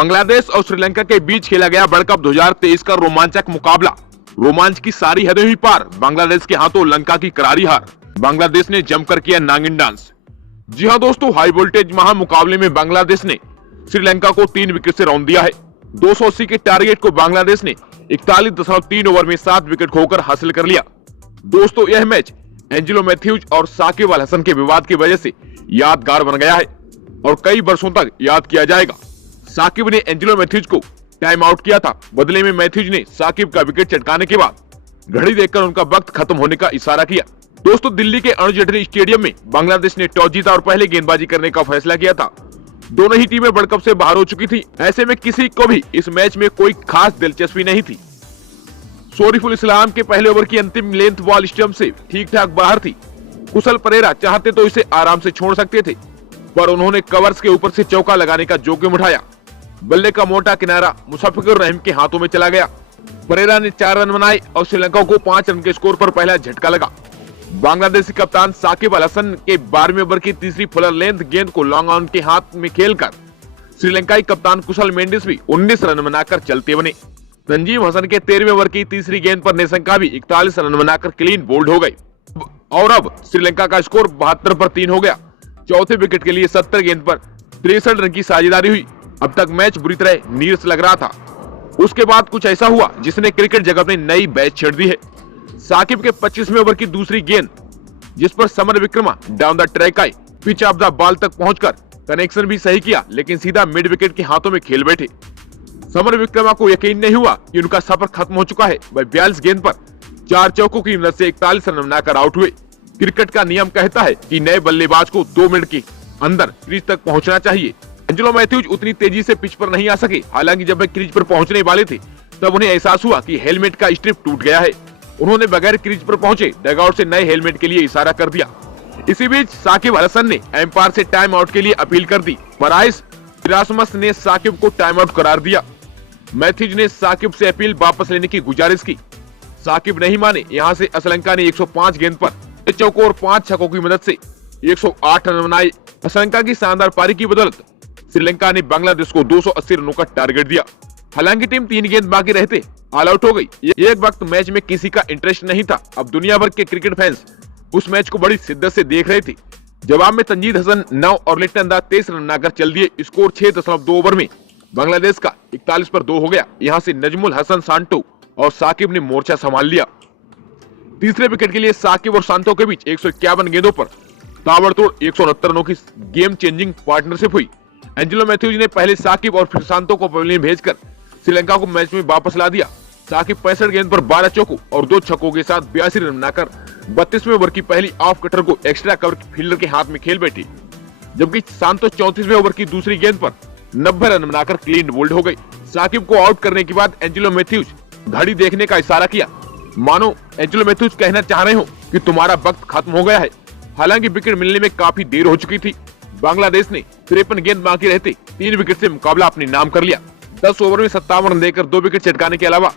बांग्लादेश और श्रीलंका के बीच खेला गया वर्ल्ड कप 2023 का रोमांचक मुकाबला। रोमांच की सारी हदें हुई पार। बांग्लादेश के हाथों लंका की करारी हार। बांग्लादेश ने जमकर किया नागिन डांस। जी हां दोस्तों, हाई वोल्टेज महामुकाबले में बांग्लादेश ने श्रीलंका को 3 विकेट से रौंद दिया है। 280 के टारगेट को बांग्लादेश ने 41.3 ओवर में 7 विकेट खोकर हासिल कर लिया। दोस्तों, यह मैच एंजेलो मैथ्यूज और साकिब अल हसन के विवाद की वजह से यादगार बन गया है और कई वर्षों तक याद किया जाएगा। साकिब ने एंजेलो मैथ्यूज को टाइम आउट किया था। बदले में मैथ्यूज ने साकिब का विकेट चटकाने के बाद घड़ी देखकर उनका वक्त खत्म होने का इशारा किया। दोस्तों, दिल्ली के अरुण जेटली स्टेडियम में बांग्लादेश ने टॉस जीता और पहले गेंदबाजी करने का फैसला किया था। दोनों ही टीमें वर्ल्ड कप से बाहर हो चुकी थी। ऐसे में किसी को भी इस मैच में कोई खास दिलचस्पी नहीं थी। शोरिफुल इस्लाम के पहले ओवर की अंतिम लेंथ बॉल स्टंप से ठीक ठाक बाहर थी। कुशल परेरा चाहते तो इसे आराम से छोड़ सकते थे, पर उन्होंने कवर्स के ऊपर से चौका लगाने का जोखिम उठाया। बल्ले का मोटा किनारा मुशफ़िकुर रहीम के हाथों में चला गया। परेरा ने 4 रन बनाए और श्रीलंका को 5 रन के स्कोर पर पहला झटका लगा। बांग्लादेशी कप्तान साकिब अल हसन के 12वें ओवर की तीसरी फुलर लेंथ गेंद को लॉन्ग ऑन के हाथ में खेलकर श्रीलंकाई कप्तान कुशल मेंडिस भी 19 रन बनाकर चलते बने। तंजीम हसन के 13वें ओवर की तीसरी गेंद पर नेशंका भी 41 रन बनाकर क्लीन बोल्ड हो गई और अब श्रीलंका का स्कोर 72 पर 3 हो गया। चौथे विकेट के लिए 70 गेंद पर 63 रन की साझेदारी हुई। अब तक मैच बुरी तरह नीरस लग रहा था। उसके बाद कुछ ऐसा हुआ जिसने क्रिकेट जगत में नई बैच छेड़ दी है। साकिब के 25वें ओवर की दूसरी गेंद, जिस पर summer Vikrama down the track आए, पिच ऑफ द बॉल तक पहुंचकर कनेक्शन भी सही किया, लेकिन सीधा मिड विकेट के हाथों में खेल बैठे। समर विक्रमा को यकीन नहीं हुआ कि उनका सफर खत्म हो चुका है। वह 42 गेंद पर 4 चौकों की मदद से 41 रन बनाकर आउट हुए। क्रिकेट का नियम कहता है कि नए बल्लेबाज को 2 मिनट के अंदर क्रीज तक पहुंचना चाहिए। एंजेलो मैथ्यूज उतनी तेजी से पिच पर नहीं आ सके। हालांकि जब वे क्रीज पर पहुंचने वाले थे तब उन्हें एहसास हुआ कि हेलमेट का स्ट्रिप टूट गया है। उन्होंने बगैर क्रीज पर पहुंचे डगआउट से नए हेलमेट के लिए इशारा कर दिया। इसी बीच साकिब अल हसन ने एम्पायर से टाइम आउट के लिए अपील कर दी। मराइस इरास्मस ने साकिब को टाइम आउट करार दिया। मैथ्यूज ने साकिब से अपील वापस लेने की गुजारिश की। साकिब नहीं माने। यहाँ से श्रीलंका ने 105 गेंद पर 6 चौकों और 5 छक्कों की मदद से 108 रन बनाए। श्रीलंका की शानदार पारी की बदौलत श्रीलंका ने बांग्लादेश को 280 रनों का टारगेट दिया। हालांकि टीम 3 गेंद बाकी रहते ऑल आउट हो गई। एक वक्त मैच में किसी का इंटरेस्ट नहीं था। अब दुनिया भर के क्रिकेट फैंस उस मैच को बड़ी शिद्दत से देख रहे थे। जवाब में तंजीद हसन 9 और लिट्टन दास 23 रन बनाकर चल दिए। स्कोर 6.2 ओवर में बांग्लादेश का 41 पर 2 हो गया। यहाँ से नजमुल हसन सांटो और साकिब ने मोर्चा संभाल लिया। तीसरे विकेट के लिए साकिब और सांतो के बीच 151 गेंदों पर ताबड़तोड़ 169 रनों की गेम चेंजिंग पार्टनरशिप हुई। एंजेलो मैथ्यूज ने पहले साकिब और फिर सांतो को पवेलियन भेजकर श्रीलंका को मैच में वापस ला दिया। साकिब 65 गेंद पर 12 चौकों और 2 छक्कों के साथ 82 रन बनाकर 32वें ओवर की पहली ऑफ कटर को एक्स्ट्रा कवर फील्डर के हाथ में खेल बैठी, जबकि सांतो 34वें ओवर की दूसरी गेंद पर 90 रन बनाकर क्लीन बोल्ड हो गई। साकिब को आउट करने के बाद एंजेलो मैथ्यूज घड़ी देखने का इशारा किया, मानो एंजेलो मैथ्यूज कहना चाह रहे हो कि तुम्हारा वक्त खत्म हो गया है। हालांकि विकेट मिलने में काफी देर हो चुकी थी। बांग्लादेश ने 53 गेंद बाकी रहते 3 विकेट से मुकाबला अपने नाम कर लिया। 10 ओवर में 57 रन देकर 2 विकेट चटकाने के अलावा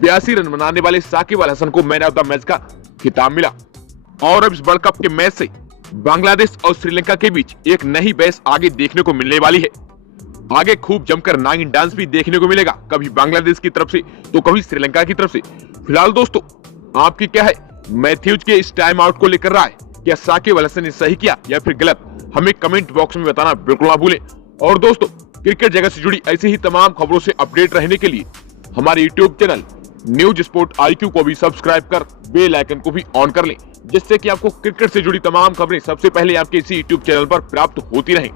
82 रन बनाने वाले साकिब अल हसन को मैन ऑफ द मैच का खिताब मिला। और अब इस वर्ल्ड कप के मैच से बांग्लादेश और श्रीलंका के बीच एक नई बहस आगे देखने को मिलने वाली है। आगे खूब जमकर नागिन डांस भी देखने को मिलेगा, कभी बांग्लादेश की तरफ से तो कभी श्रीलंका की तरफ से। फिलहाल दोस्तों, आपकी क्या है मैथ्यूज के इस टाइम आउट को लेकर राय? क्या साकिब अल हसन ने सही किया या फिर गलत? हमें कमेंट बॉक्स में बताना बिल्कुल ना भूलें। और दोस्तों, क्रिकेट जगत से जुड़ी ऐसी ही तमाम खबरों से अपडेट रहने के लिए हमारे YouTube channel news sport IQ को भी सब्सक्राइब कर बेल आइकन को भी ऑन कर लें, जिससे कि आपको क्रिकेट से जुड़ी तमाम खबरें सबसे पहले आपके इसी यूट्यूब चैनल पर प्राप्त होती रहें।